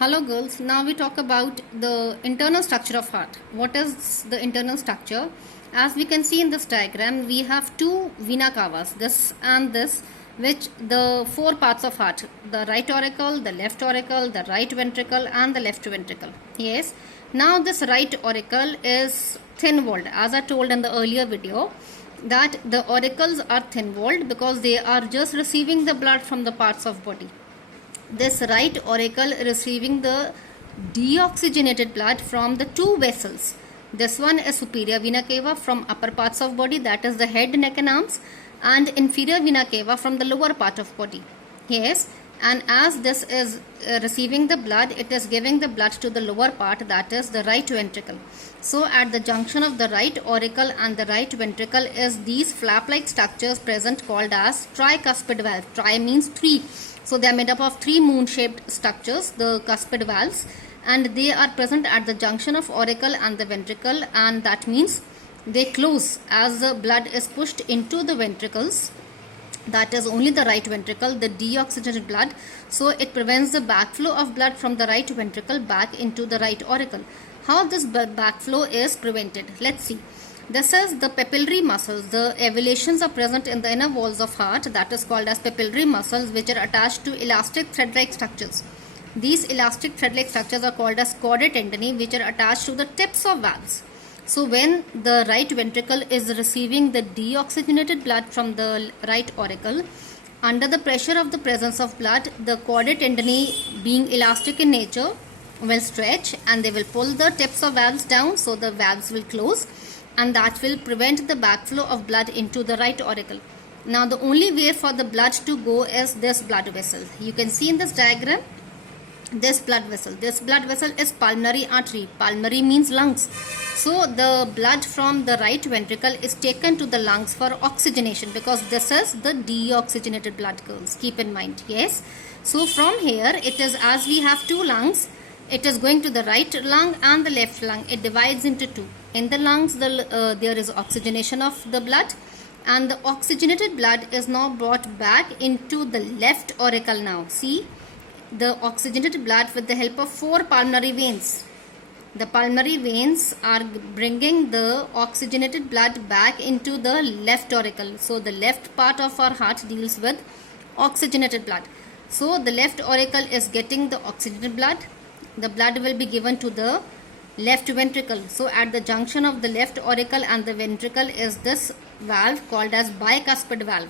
Hello girls, now we talk about the internal structure of heart. What is the internal structure? As we can see in this diagram, we have two vena cavas, this and this, which the four parts of heart, the right auricle, the left auricle, the right ventricle and the left ventricle. Yes, now this right auricle is thin-walled, as I told in the earlier video, that the auricles are thin-walled because they are just receiving the blood from the parts of body. This right auricle receiving the deoxygenated blood from the two vessels. This one is superior vena cava from upper parts of body, that is the head, neck and arms, and inferior vena cava from the lower part of body. Yes, and as this is receiving the blood, it is giving the blood to the lower part, that is the right ventricle. So at the junction of the right auricle and the right ventricle is these flap-like structures present called as tricuspid valve. Tri means three. So they are made up of three moon-shaped structures, the cuspid valves, and they are present at the junction of auricle and the ventricle, and that means they close as the blood is pushed into the ventricles. That is only the right ventricle, the deoxygenated blood. So it prevents the backflow of blood from the right ventricle back into the right auricle. How this backflow is prevented? Let's see. This is the papillary muscles. The avulations are present in the inner walls of heart, that is called as papillary muscles, which are attached to elastic thread-like structures. These elastic thread-like structures are called as chordae tendineae, which are attached to the tips of valves. So when the right ventricle is receiving the deoxygenated blood from the right auricle, under the pressure of the presence of blood, the chordae tendineae, being elastic in nature, will stretch and they will pull the tips of valves down, so the valves will close, and that will prevent the backflow of blood into the right auricle. Now the only way for the blood to go is this blood vessel. You can see in this diagram this blood vessel. This blood vessel is pulmonary artery. Pulmonary means lungs. So the blood from the right ventricle is taken to the lungs for oxygenation, because this is the deoxygenated blood, girls. Keep in mind. Yes. So from here it is, as we have two lungs, it is going to the right lung and the left lung. It divides into two. In the lungs, there is oxygenation of the blood, and the oxygenated blood is now brought back into the left auricle now. See, the oxygenated blood with the help of four pulmonary veins. The pulmonary veins are bringing the oxygenated blood back into the left auricle. So the left part of our heart deals with oxygenated blood. So the left auricle is getting the oxygenated blood. The blood will be given to the left ventricle. So at the junction of the left auricle and the ventricle is this valve called as bicuspid valve.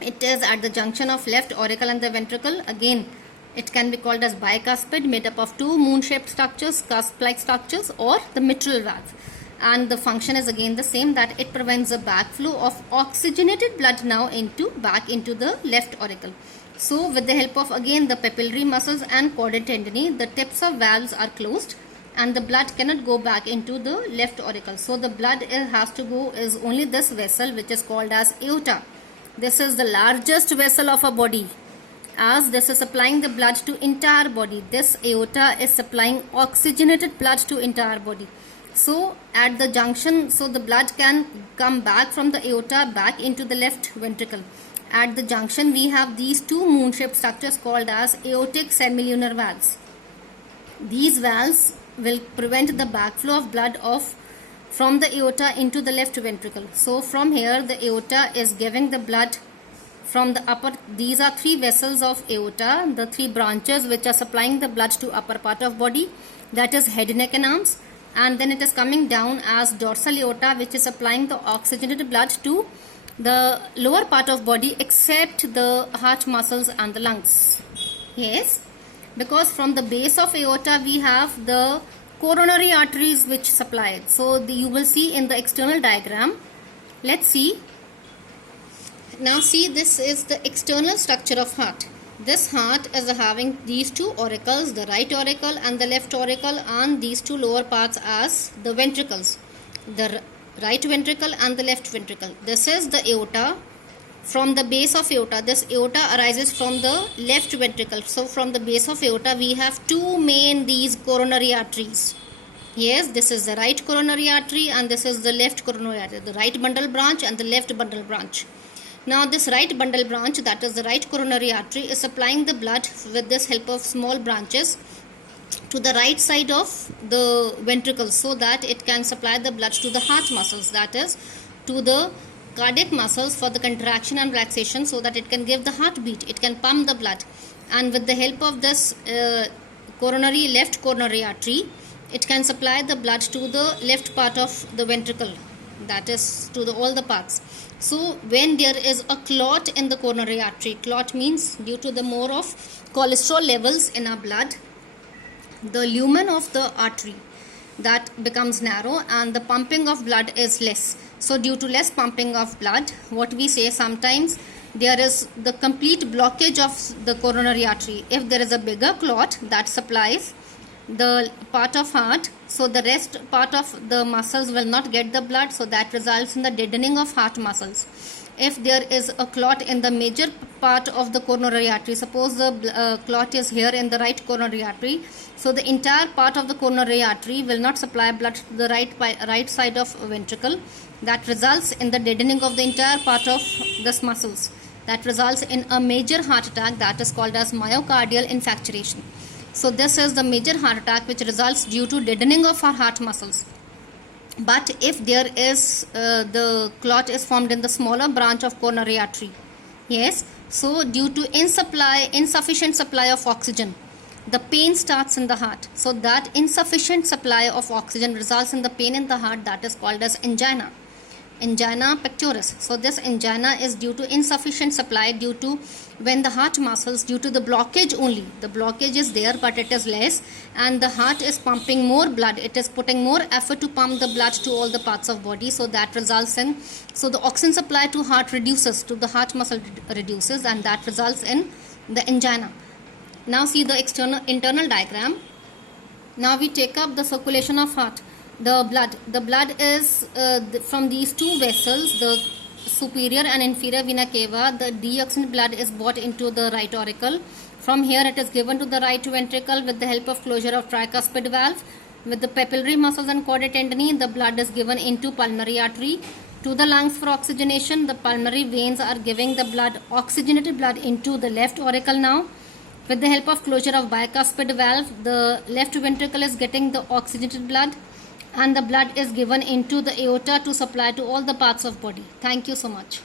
It is at the junction of left auricle and the ventricle. Again, it can be called as bicuspid, made up of two moon-shaped structures, cusp-like structures, or the mitral valve. And the function is again the same, that it prevents the backflow of oxygenated blood now back into the left auricle. So with the help of again the papillary muscles and chordae tendineae, the tips of valves are closed and the blood cannot go back into the left auricle. So the blood has to go is only this vessel, which is called as aorta. This is the largest vessel of a body, as this is supplying the blood to entire body. This aorta is supplying oxygenated blood to entire body. So at the junction, so the blood can come back from the aorta back into the left ventricle. At the junction, we have these two moon-shaped structures called as aortic semilunar valves. These valves will prevent the backflow of blood from the aorta into the left ventricle. So from here, the aorta is giving the blood from the upper. These are three vessels of aorta, the three branches which are supplying the blood to upper part of body, that is head, neck and arms. And then it is coming down as dorsal aorta, which is supplying the oxygenated blood to the lower part of body except the heart muscles and the lungs. Yes, because from the base of aorta we have the coronary arteries which supply it. So you will see in the external diagram. Let's see. Now see, this is the external structure of heart. This heart is having these two auricles, the right auricle and the left auricle, and these two lower parts as the ventricles, the right ventricle and the left ventricle. This is the aorta. From the base of aorta, this aorta arises from the left ventricle. So from the base of aorta we have two main these coronary arteries. Yes, this is the right coronary artery and this is the left coronary artery, the right bundle branch and the left bundle branch. Now this right bundle branch, that is the right coronary artery, is supplying the blood with this help of small branches to the right side of the ventricle, so that it can supply the blood to the heart muscles, that is to the cardiac muscles for the contraction and relaxation, so that it can give the heartbeat, it can pump the blood. And with the help of this left coronary artery, it can supply the blood to the left part of the ventricle, that is to all the parts. So when there is a clot in the coronary artery, clot means due to the more of cholesterol levels in our blood, the lumen of the artery that becomes narrow and the pumping of blood is less. So due to less pumping of blood, what we say, sometimes there is the complete blockage of the coronary artery. If there is a bigger clot that supplies the part of heart, so the rest part of the muscles will not get the blood, so that results in the deadening of heart muscles. If there is a clot in the major part of the coronary artery, suppose the clot is here in the right coronary artery, so the entire part of the coronary artery will not supply blood to the right side of ventricle. That results in the deadening of the entire part of this muscles. That results in a major heart attack, that is called as myocardial infarction. So this is the major heart attack which results due to deadening of our heart muscles. But if there is the clot is formed in the smaller branch of coronary artery, yes, so due to insufficient supply of oxygen, the pain starts in the heart. So that insufficient supply of oxygen results in the pain in the heart, that is called as angina pectoris. So this angina is due to insufficient supply, due to when the heart muscles, due to the blockage only, the blockage is there but it is less, and the heart is pumping more blood, it is putting more effort to pump the blood to all the parts of body, so that results in, so the oxygen supply to heart reduces, to the heart muscle reduces, and that results in the angina. Now see the internal diagram. Now we take up the circulation of heart. The blood is from these two vessels, the superior and inferior vena cava. The deoxygenated blood is brought into the right auricle. From here it is given to the right ventricle with the help of closure of tricuspid valve. With the papillary muscles and chordae tendineae, the blood is given into pulmonary artery. To the lungs for oxygenation, the pulmonary veins are giving the blood, oxygenated blood, into the left auricle now. With the help of closure of bicuspid valve, the left ventricle is getting the oxygenated blood, and the blood is given into the aorta to supply to all the parts of body. Thank you so much.